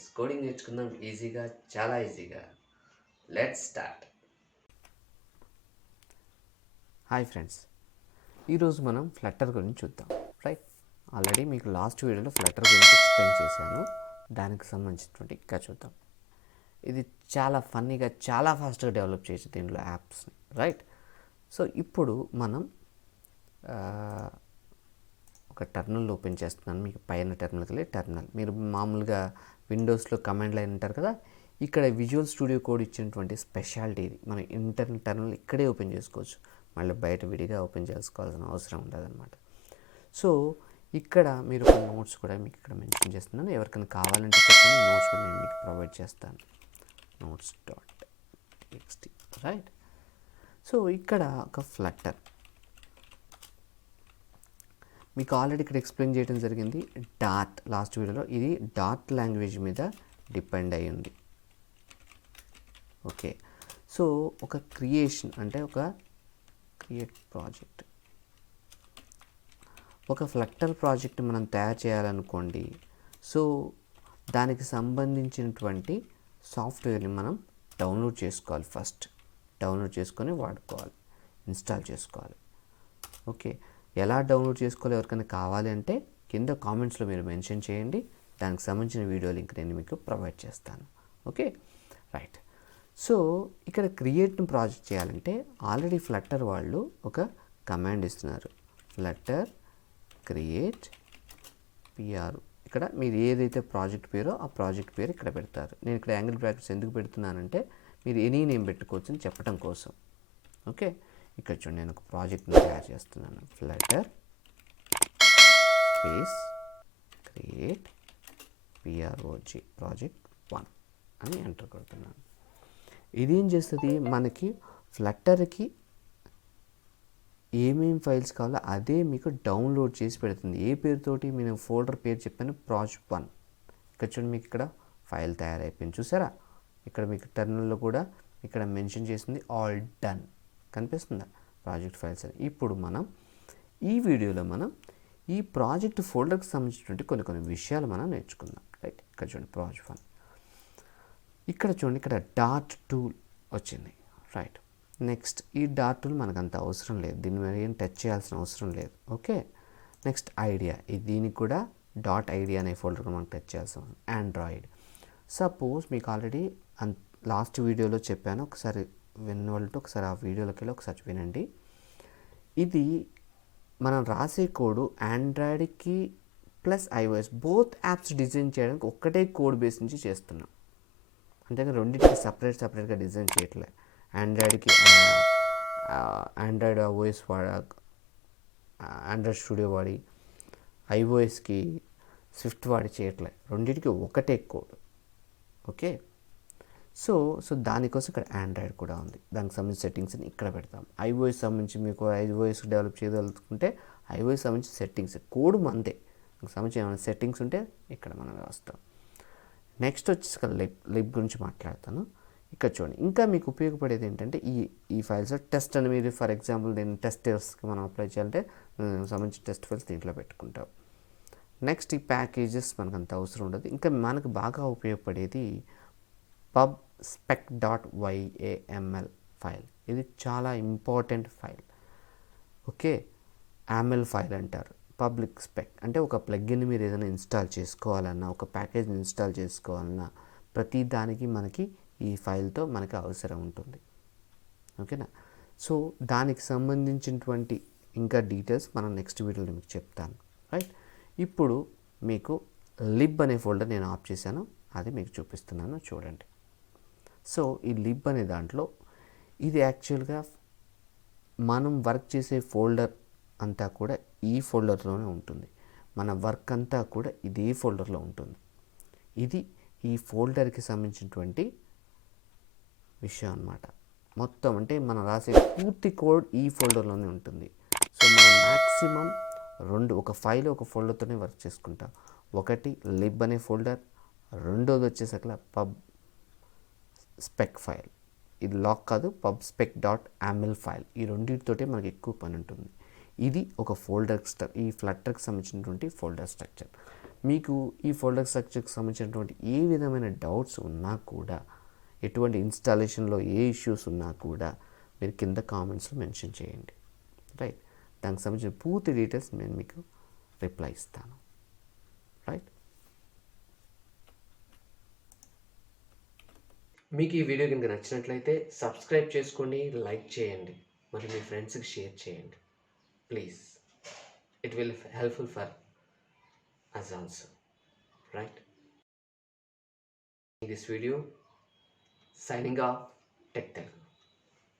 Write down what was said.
Friends, coding నేర్చుకుందాం ఈజీగా, చాలా ఈజీగా. Let's start. హాయ్ ఫ్రెండ్స్, ఈరోజు మనం ఫ్లట్టర్ గురించి చూద్దాం. రైట్, ఆల్రెడీ మీకు లాస్ట్ వీడియోలో ఫ్లట్టర్ గురించి ఎక్స్ప్లెయిన్ చేశాను. దానికి సంబంధించినటువంటి ఇంకా చూద్దాం. ఇది చాలా ఫన్నీగా, చాలా ఫాస్ట్గా డెవలప్ చేయొచ్చు దీంట్లో యాప్స్ని. రైట్, సో ఇప్పుడు మనం ఒక టెర్మినల్ ఓపెన్ చేస్తున్నాను. మీకు పైన టెర్మినల్కి వెళ్ళి టెర్మినల్, మీరు మామూలుగా విండోస్లో కమాండ్ లైన్ అంటారు కదా, ఇక్కడ విజువల్ స్టూడియో కోడ్ ఇచ్చినటువంటి స్పెషాలిటీ ఇది. మనం ఇంటర్నల్ టెర్మినల్ ఇక్కడే ఓపెన్ చేసుకోవచ్చు, మళ్ళీ బయట విడిగా ఓపెన్ చేసుకోవాల్సిన అవసరం ఉండదన్నమాట. సో ఇక్కడ మీరు ఒక నోట్స్ కూడా మీకు ఇక్కడ మెన్షన్ చేస్తున్నాను. ఎవరికైనా కావాలంటే చెప్పండి, నోట్స్ కూడా నేను మీకు ప్రొవైడ్ చేస్తాను. notes.txt. రైట్, సో ఇక్కడ ఒక ఫ్లట్టర్ మీకు ఆల్రెడీ ఇక్కడ ఎక్స్ప్లెయిన్ చేయడం జరిగింది. డాట్ లాస్ట్ వీడియోలో ఇది డాట్ లాంగ్వేజ్ మీద డిపెండ్ అయి ఉంది. ఓకే, సో ఒక క్రియేషన్ అంటే ఒక క్రియేట్ ప్రాజెక్ట్, ఒక ఫ్లట్టర్ ప్రాజెక్ట్ మనం తయారు చేయాలనుకోండి. సో దానికి సంబంధించినటువంటి సాఫ్ట్వేర్ని మనం డౌన్లోడ్ చేసుకోవాలి. ఫస్ట్ డౌన్లోడ్ చేసుకొని వాడుకోవాలి, ఇన్స్టాల్ చేసుకోవాలి. ఓకే, ఎలా డౌన్లోడ్ చేసుకోవాలి, ఎవరికైనా కావాలి అంటే కింద కామెంట్స్లో మీరు మెన్షన్ చేయండి. దానికి సంబంధించిన వీడియో లింక్ నేను మీకు ప్రొవైడ్ చేస్తాను. Okay, right. సో ఇక్కడ క్రియేట్ని ప్రాజెక్ట్ చేయాలంటే ఆల్రెడీ ఫ్లట్టర్ వాళ్ళు ఒక కమాండ్ ఇస్తున్నారు, ఫ్లట్టర్ క్రియేట్ పిఆర్. ఇక్కడ మీరు ఏదైతే ప్రాజెక్ట్ పేరో ఆ ప్రాజెక్ట్ పేరు ఇక్కడ పెడతారు. నేను ఇక్కడ యాంగిల్ బ్రాకెట్స్ ఎందుకు పెడుతున్నానంటే మీరు ఎనీ నేమ్ పెట్టుకోవచ్చు అని చెప్పడం కోసం. ఓకే, ఇక్కడ చూడండి, నేను ఒక ప్రాజెక్ట్ని తయారు చేస్తున్నాను. ఫ్లట్టర్ స్పేస్ క్రియేట్ పిఆర్ఓజీ ప్రాజెక్ట్ 1 అని ఎంటర్ కొడుతున్నాను. ఇదేం చేస్తుంది, మనకి ఫ్లట్టర్కి ఏమేం ఫైల్స్ కావాలో అదే మీకు డౌన్లోడ్ చేసి పెడుతుంది. ఏ పేరుతోటి నేను ఫోల్డర్ పేరు చెప్పాను, ప్రాజెక్ట్ 1. ఇక్కడ చూడండి, మీకు ఇక్కడ ఫైల్ తయారైపోయింది. చూసారా, ఇక్కడ మీకు టెర్మినల్లో కూడా ఇక్కడ మెన్షన్ చేసింది ఆల్ డన్ కనిపిస్తుందా, ప్రాజెక్ట్ ఫైల్స్ అని. ఇప్పుడు మనం ఈ వీడియోలో మనం ఈ ప్రాజెక్ట్ ఫోల్డర్కి సంబంధించినటువంటి కొన్ని విషయాలు మనం నేర్చుకుందాం. రైట్, ఇక్కడ చూడండి ప్రాజెక్ట్ 1. ఇక్కడ చూడండి, ఇక్కడ డాట్ టూల్ వచ్చింది. రైట్, నెక్స్ట్ ఈ డాట్ టూల్ మనకు అంత అవసరం లేదు, దీని మీద ఏం టచ్ చేయాల్సిన అవసరం లేదు. ఓకే, నెక్స్ట్ ఐడియా, దీనికి కూడా డాట్ ఐడియా అనే ఫోల్డర్కి మనం టచ్ చేయాల్సిన అవసరం. ఆండ్రాయిడ్, సపోజ్ మీకు ఆల్రెడీ లాస్ట్ వీడియోలో చెప్పాను, ఒకసారి విన్నవాళ్ళతో ఒకసారి ఆ వీడియోలోకి వెళ్ళి ఒకసారి వినండి. ఇది మనం రాసే కోడ్ ఆండ్రాయిడ్కి plus iOS both apps design చేయడానికి ఒక్కటే కోడ్ బేస్ నుంచి చేస్తున్నాం. అంతేగా రెండింటికి సపరేట్గా డిజైన్ చేయట్లే. ఆండ్రాయిడ్కి ఆండ్రాయిడ్ ఓఎస్ ఆండ్రాయిడ్ స్టూడియో వాడి, ఐఓఎస్కి స్విఫ్ట్ వాడి చేయట్లే, రెండింటికి ఒకటే కోడ్. ఓకే, సో దానికోసం ఇక్కడ ఆండ్రాయిడ్ కూడా ఉంది. దానికి సంబంధించిన సెట్టింగ్స్ని ఇక్కడ పెడతాం. ఐఓఎస్ సంబంధించి మీకు ఐఓఎస్ డెవలప్ చేయగలుగుతుంటే ఐఓఎస్ సంబంధించిన సెట్టింగ్స్ కోడ్ మందే, దానికి సంబంధించిన ఏమైనా సెట్టింగ్స్ ఉంటే ఇక్కడ మనం వస్తాం. నెక్స్ట్ వచ్చేసి ఇక్కడ లిబ్ గురించి మాట్లాడతాను. ఇక్కడ చూడండి, ఇంకా మీకు ఉపయోగపడేది ఏంటంటే ఈ ఫైల్స్ టెస్ట్ అని, మీరు ఫర్ ఎగ్జాంపుల్ దీన్ని టెస్టర్స్కి మనం అప్లై చేయాలంటే సంబంధించిన టెస్ట్ ఫైల్స్ దీంట్లో పెట్టుకుంటాం. నెక్స్ట్ ఈ ప్యాకేజెస్ మనకు అంత అవసరం ఉండదు. ఇంకా మనకు బాగా ఉపయోగపడేది pubspec.yaml ఫైల్. ఇది చాలా important file. Okay, YAML file అంటారు. పబ్లిక్ స్పెక్ అంటే ఒక ప్లగ్గిన్ మీరు ఏదైనా ఇన్స్టాల్ చేసుకోవాలన్నా, ఒక ప్యాకేజ్ని ఇన్స్టాల్ చేసుకోవాలన్నా ప్రతి దానికి మనకి ఈ ఫైల్తో మనకి అవసరం ఉంటుంది. ఓకేనా, సో దానికి సంబంధించినటువంటి ఇంకా డీటెయిల్స్ మనం నెక్స్ట్ వీడియోలో మీకు చెప్తాను. రైట్, ఇప్పుడు మీకు లిబ్ అనే ఫోల్డర్ నేను ఆఫ్ చేశాను, అది మీకు చూపిస్తున్నాను చూడండి. సో ఈ లిబ్ అనే దాంట్లో ఇది యాక్చువల్గా మనం వర్క్ చేసే ఫోల్డర్ అంతా కూడా ఈ ఫోల్డర్లోనే ఉంటుంది. మన వర్క్ అంతా కూడా ఇదే ఫోల్డర్లో ఉంటుంది. ఇది ఈ ఫోల్డర్కి సంబంధించినటువంటి విషయం అన్నమాట. మొత్తం అంటే మనం రాసే పూర్తి కోడ్ ఈ ఫోల్డర్లోనే ఉంటుంది. సో మనం మ్యాక్సిమం ఒక ఫైల్ ఒక ఫోల్డర్తోనే వర్క్ చేసుకుంటాం. ఒకటి లిబ్ అనే ఫోల్డర్, రెండోది వచ్చేసరికి పబ్ స్పెక్ ఫైల్. ఇది లాక్ కాదు, pubspec.yaml ఫైల్. ఈ రెండింటితోటే మనకి ఎక్కువ పని ఉంటుంది. ఇది ఒక ఫోల్డర్ ఈ ఫ్లట్టర్కి సంబంధించినటువంటి ఫోల్డర్ స్ట్రక్చర్. మీకు ఈ ఫోల్డర్ స్ట్రక్చర్కి సంబంధించినటువంటి ఏ విధమైన డౌట్స్ ఉన్నా కూడా, ఎటువంటి ఇన్స్టాలేషన్లో ఏ ఇష్యూస్ ఉన్నా కూడా మీరు కింద కామెంట్స్లో మెన్షన్ చేయండి. రైట్, దానికి సంబంధించిన పూర్తి డీటెయిల్స్ నేను మీకు రిప్లై ఇస్తాను. రైట్, మీకు ఈ వీడియో కనుక నచ్చినట్లయితే సబ్స్క్రైబ్ చేసుకోండి, లైక్ చేయండి, మరి మీ ఫ్రెండ్స్కి షేర్ చేయండి please. It will be helpful for us also, right? In this video, signing off, Tech Telugu.